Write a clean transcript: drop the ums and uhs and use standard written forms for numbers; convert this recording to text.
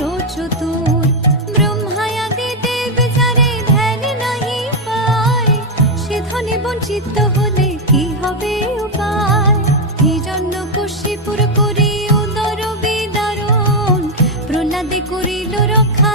বড় চতুর। ব্রহ্মায়াদি দেব যারে ধ্যান নাহি পায়, সে ধনে বঞ্চিত হলে কি হবে উপায়? হিরণ্যকশিপুর করি উদর বিদারণ, প্রহ্লাদে করিল রক্ষা,